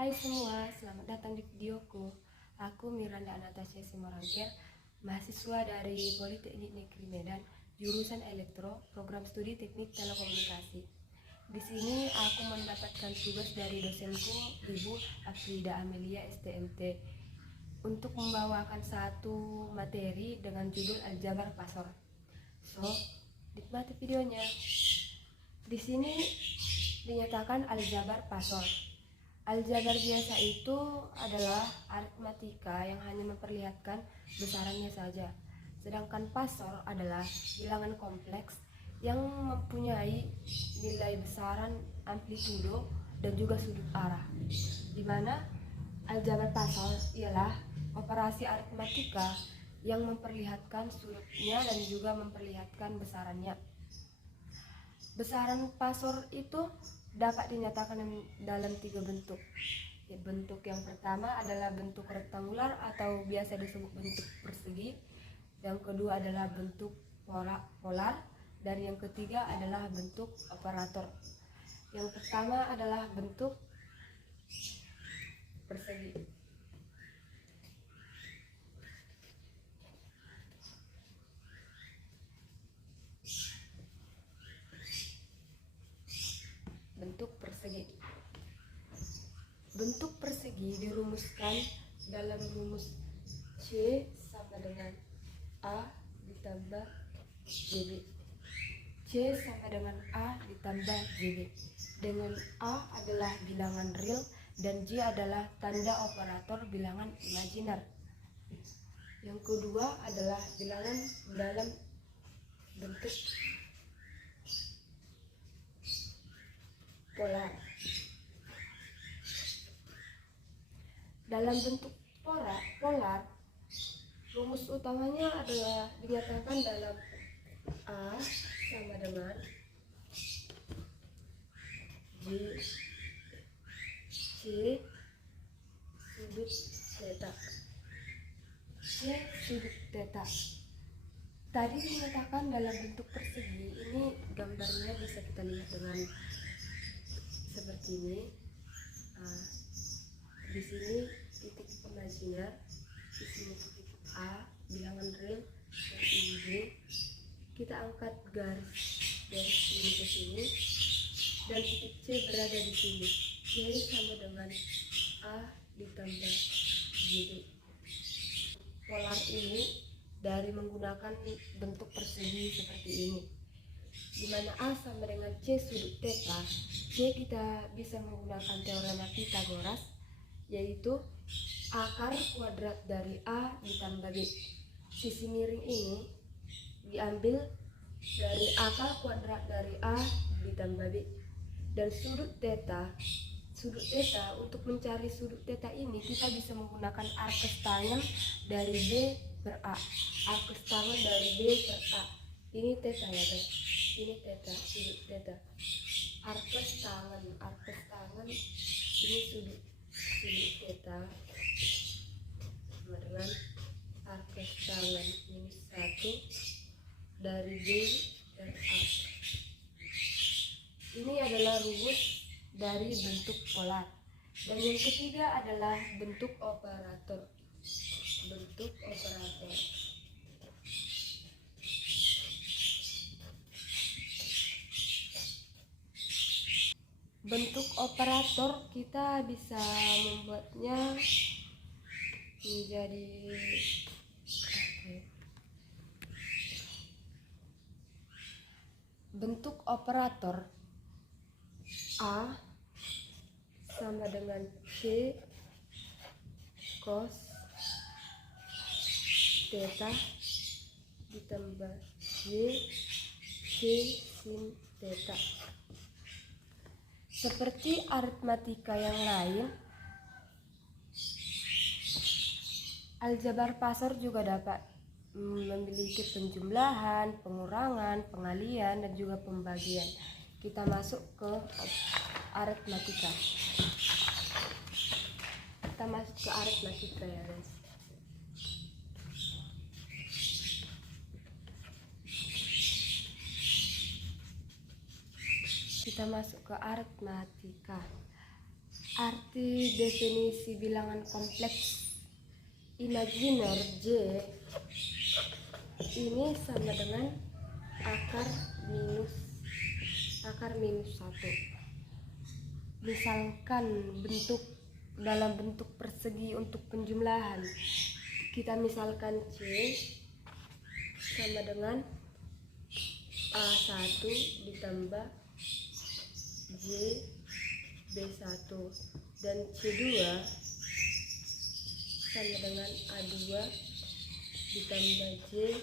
Hai semua, selamat datang di videoku. Aku Miranda Anastasia Simorangkir, mahasiswa dari Politeknik Negeri Medan, jurusan Elektro, program studi Teknik Telekomunikasi. Di sini aku mendapatkan tugas dari dosenku, Ibu Afrida Amelia STMT, untuk membawakan satu materi dengan judul Aljabar Pasor. So, nikmati videonya. Di sini dinyatakan aljabar pasor. Aljabar biasa itu adalah aritmatika yang hanya memperlihatkan besarannya saja. Sedangkan pasor adalah bilangan kompleks yang mempunyai nilai besaran, amplitudo, dan juga sudut arah. Di mana aljabar pasor ialah operasi aritmatika yang memperlihatkan sudutnya dan juga memperlihatkan besarannya. Besaran pasor itu dapat dinyatakan dalam 3 bentuk. Bentuk yang pertama adalah bentuk rektangular atau biasa disebut bentuk persegi. Yang kedua adalah bentuk polar, dan yang ketiga adalah bentuk operator. Yang pertama adalah bentuk persegi. Bentuk persegi. Bentuk persegi dirumuskan dalam rumus C sama dengan A ditambah JB. C sama dengan A ditambah JB. Dengan A adalah bilangan real dan J adalah tanda operator bilangan imajiner. Yang kedua adalah bilangan dalam bentuk polar. Dalam bentuk polar, rumus utamanya adalah dinyatakan dalam A sama dengan J C sudut theta. C sudut theta. Tadi dinyatakan dalam bentuk persegi. Ini gambarnya bisa kita lihat dengan seperti ini. Di sini titik imajiner, di sini titik A bilangan real, dan ini B. Kita angkat garis dari sini ke sini, dan titik C berada di sini. Jadi sama dengan A ditambah JB. Polar ini dari menggunakan bentuk persegi seperti ini, di mana A sama dengan C sudut theta. C kita bisa menggunakan teorema Pythagoras, yaitu akar kuadrat dari A ditambah B. Sisi miring ini diambil dari akar kuadrat dari A ditambah B. Dan sudut theta, untuk mencari sudut theta ini kita bisa menggunakan arkes tangen dari B per A. Arkes tangen dari B per A. Ini theta ya guys. Ini theta, sudut theta. Arkes tangen ini sudut theta sama dengan arkes tangen ini 1 dari B dan A. Ini adalah rumus dari bentuk polar. Dan yang ketiga adalah bentuk operator. Bentuk operator. Bentuk operator kita bisa membuatnya menjadi bentuk operator A sama dengan C cos theta ditambah J C sin theta. Seperti aritmatika yang lain, aljabar pasor juga dapat memiliki penjumlahan, pengurangan, pengalian, dan juga pembagian. Kita masuk ke aritmatika. Ya guys. Kita masuk ke aritmatika. Arti definisi bilangan kompleks imajiner J ini sama dengan akar minus 1. Misalkan dalam bentuk persegi untuk penjumlahan, kita misalkan C sama dengan A1 ditambah J B1 dan C2 sama dengan A2 ditambah J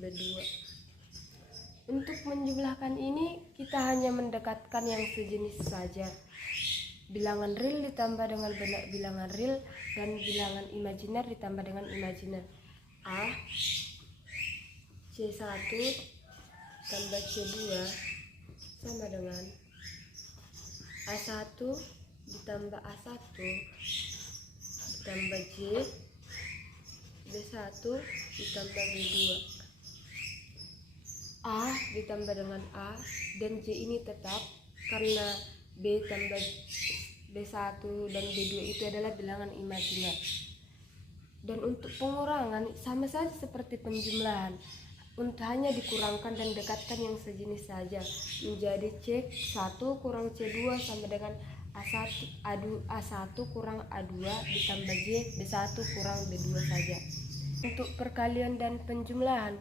B2. Untuk menjumlahkan ini kita hanya mendekatkan yang sejenis saja. Bilangan real ditambah dengan bilangan real dan bilangan imajiner ditambah dengan imajiner. A C1 tambah C2 sama dengan A1 ditambah A1 ditambah J B1 ditambah B2. A ditambah dengan A dan J ini tetap karena B tambah B1 dan B2 itu adalah bilangan imajiner. Dan untuk pengurangan sama saja seperti penjumlahan, hanya dikurangkan dan dekatkan yang sejenis saja, menjadi C1 kurang C2 sama dengan A1 kurang A2 ditambah J B1 kurang B2 saja. Untuk perkalian dan penjumlahan,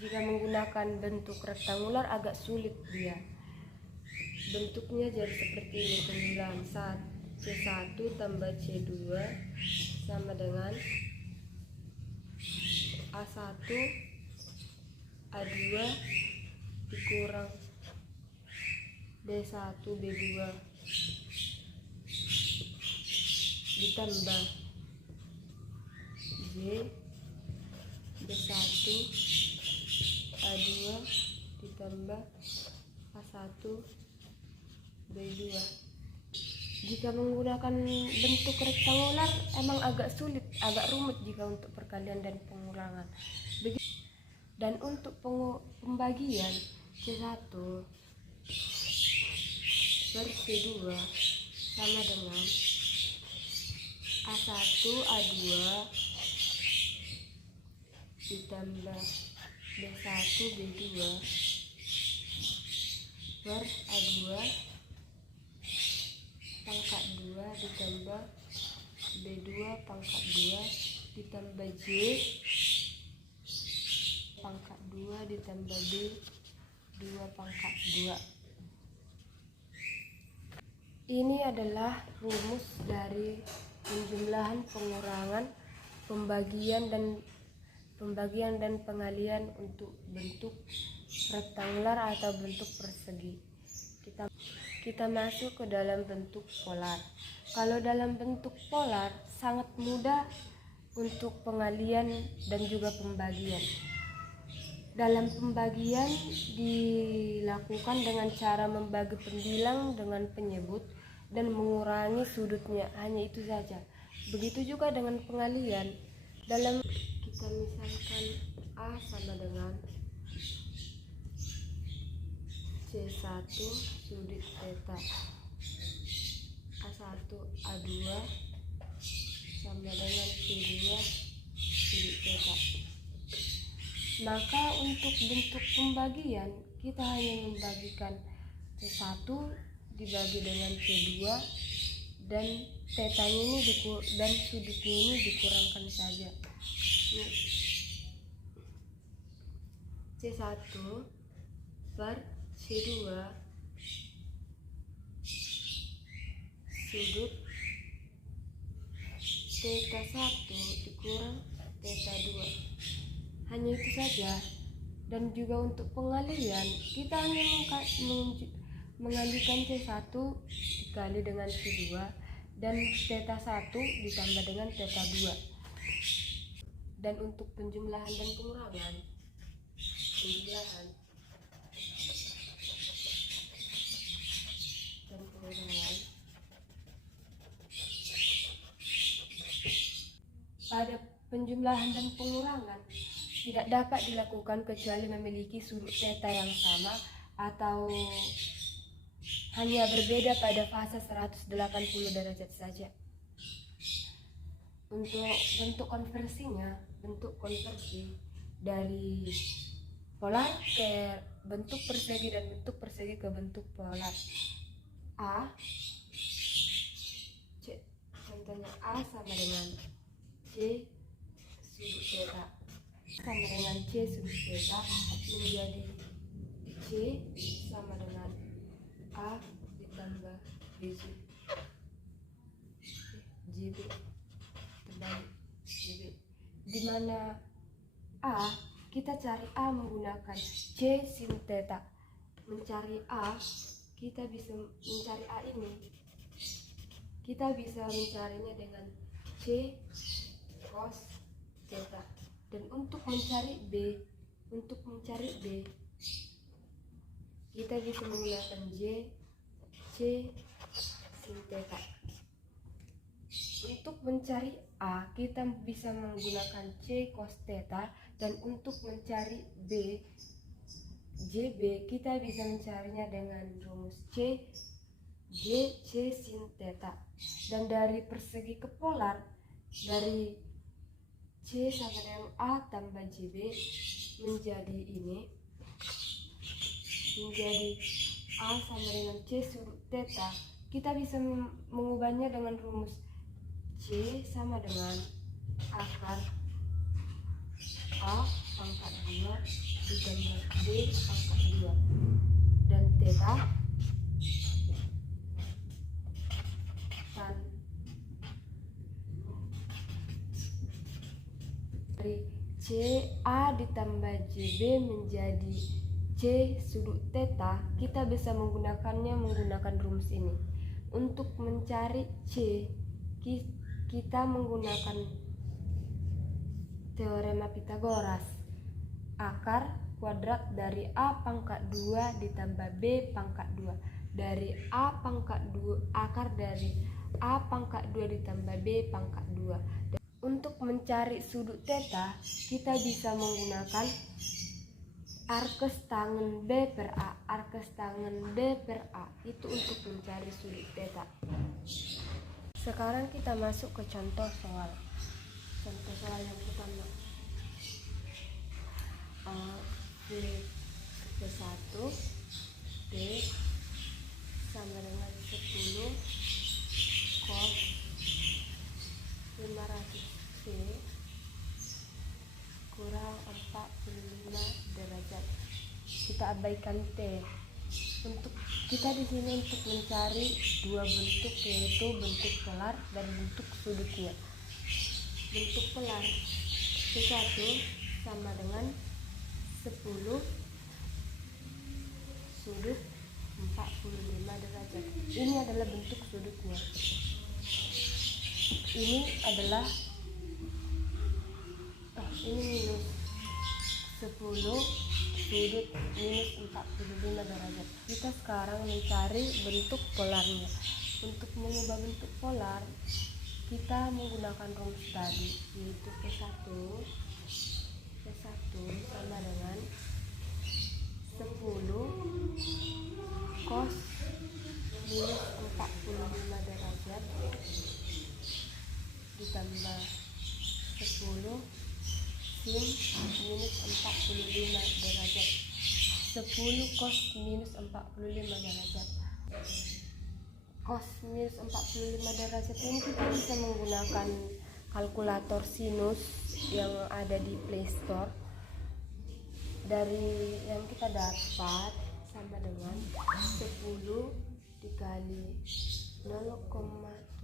jika menggunakan bentuk rektangular agak sulit dia. Bentuknya jadi seperti ini. Penjumlahan C1 tambah C2 sama dengan A1 A2 dikurang B1 B2 ditambah J B1 A2 ditambah A1 B2. Jika menggunakan bentuk rektangular emang agak sulit, agak rumit jika untuk perkalian dan pengurangan. Dan untuk pembagian C1 per C2 sama dengan A1 A2 ditambah B1 B2 per A2 pangkat 2 ditambah B2 pangkat 2 ditambah J pangkat 2 ditambah B2 pangkat 2. Ini adalah rumus dari penjumlahan, pengurangan, pembagian dan pengalian untuk bentuk rektangular atau bentuk persegi. Kita masuk ke dalam bentuk polar. Kalau dalam bentuk polar sangat mudah untuk pengalian dan juga pembagian. Dalam pembagian dilakukan dengan cara membagi pendilang dengan penyebut dan mengurangi sudutnya, hanya itu saja. Begitu juga dengan pengalian. Dalam kita misalkan A sama dengan C1 sudut theta, A1 A2 sama dengan C2 sudut theta. Maka untuk bentuk pembagian kita hanya membagikan C1 dibagi dengan C2 dan tetanya ini dan sudutnya ini dikurangkan saja. C1 per C2 sudut theta 1 dikurang theta 2. Hanya itu saja. Dan juga untuk pengalian kita hanya mengalikan C1 dikali dengan C2 dan theta 1 ditambah dengan theta 2. Dan untuk penjumlahan dan pengurangan, pada penjumlahan dan pengurangan tidak dapat dilakukan kecuali memiliki sudut theta yang sama atau hanya berbeda pada fase 180 derajat saja. Untuk bentuk konversi dari polar ke bentuk persegi dan bentuk persegi ke bentuk polar. Contohnya A sama dengan C sudut theta sama dengan C sudut theta menjadi C sama dengan A ditambah BC JB terbalik JB, di mana A kita cari A menggunakan C sin theta. Mencari A kita bisa mencari A ini, kita bisa mencarinya dengan C cos theta. Dan untuk mencari B kita bisa menggunakan C sin theta. Untuk mencari A kita bisa menggunakan C cos theta, dan untuk mencari B JB kita bisa mencarinya dengan rumus C sin theta. Dan dari persegi ke polar, dari C sama dengan A tambah JB menjadi A sama dengan C sudut theta, kita bisa mengubahnya dengan rumus C sama dengan akar A pangkat 2 ditambah B pangkat 2, dan theta dari CA ditambah JB menjadi C sudut theta. Kita bisa menggunakan rumus ini. Untuk mencari C kita menggunakan teorema Pythagoras. Akar kuadrat dari A pangkat 2 ditambah B pangkat 2 dari A pangkat 2, akar dari A pangkat 2 ditambah B pangkat 2. Dan untuk mencari sudut theta kita bisa menggunakan arkes tangen B per A. Arkes tangen B per A itu untuk mencari sudut theta. Sekarang kita masuk ke contoh soal yang pertama. V1 D sama dengan 10 cos 500 C kurang 45 derajat. Kita abaikan T. Untuk kita di sini untuk mencari dua bentuk, yaitu bentuk polar dan bentuk sudutnya. Bentuk polar V1 sama dengan 10 sudut 45 derajat. Ini adalah bentuk sudutnya. Ini adalah ini minus 10 sudut minus 45 derajat. Kita sekarang mencari bentuk polarnya. Untuk mengubah bentuk polar kita menggunakan rumus tadi, yaitu V1 sama dengan 10 cos minus 45 derajat ditambah 10 sin minus 45 derajat. 10 cos minus 45 derajat. Cos minus 45 derajat ini kita bisa menggunakan kalkulator sinus yang ada di Play Store. Dari yang kita dapat sama dengan 10 dikali 0,707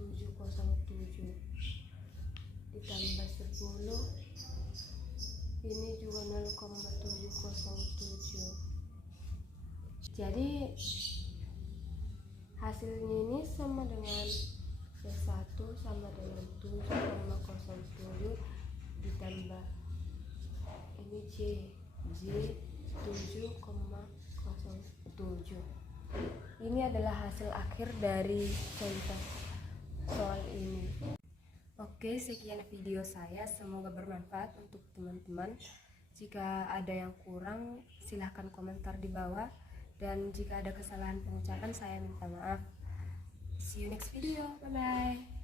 ditambah 10 ini juga 0,707. Jadi hasilnya ini sama dengan V1 sama dengan 7,07 ditambah ini J 7,07. Ini adalah hasil akhir dari contoh soal ini. Oke, sekian video saya, semoga bermanfaat untuk teman-teman. Jika ada yang kurang silahkan komentar di bawah. Dan jika ada kesalahan pengucapan saya minta maaf. See you next video. Bye bye.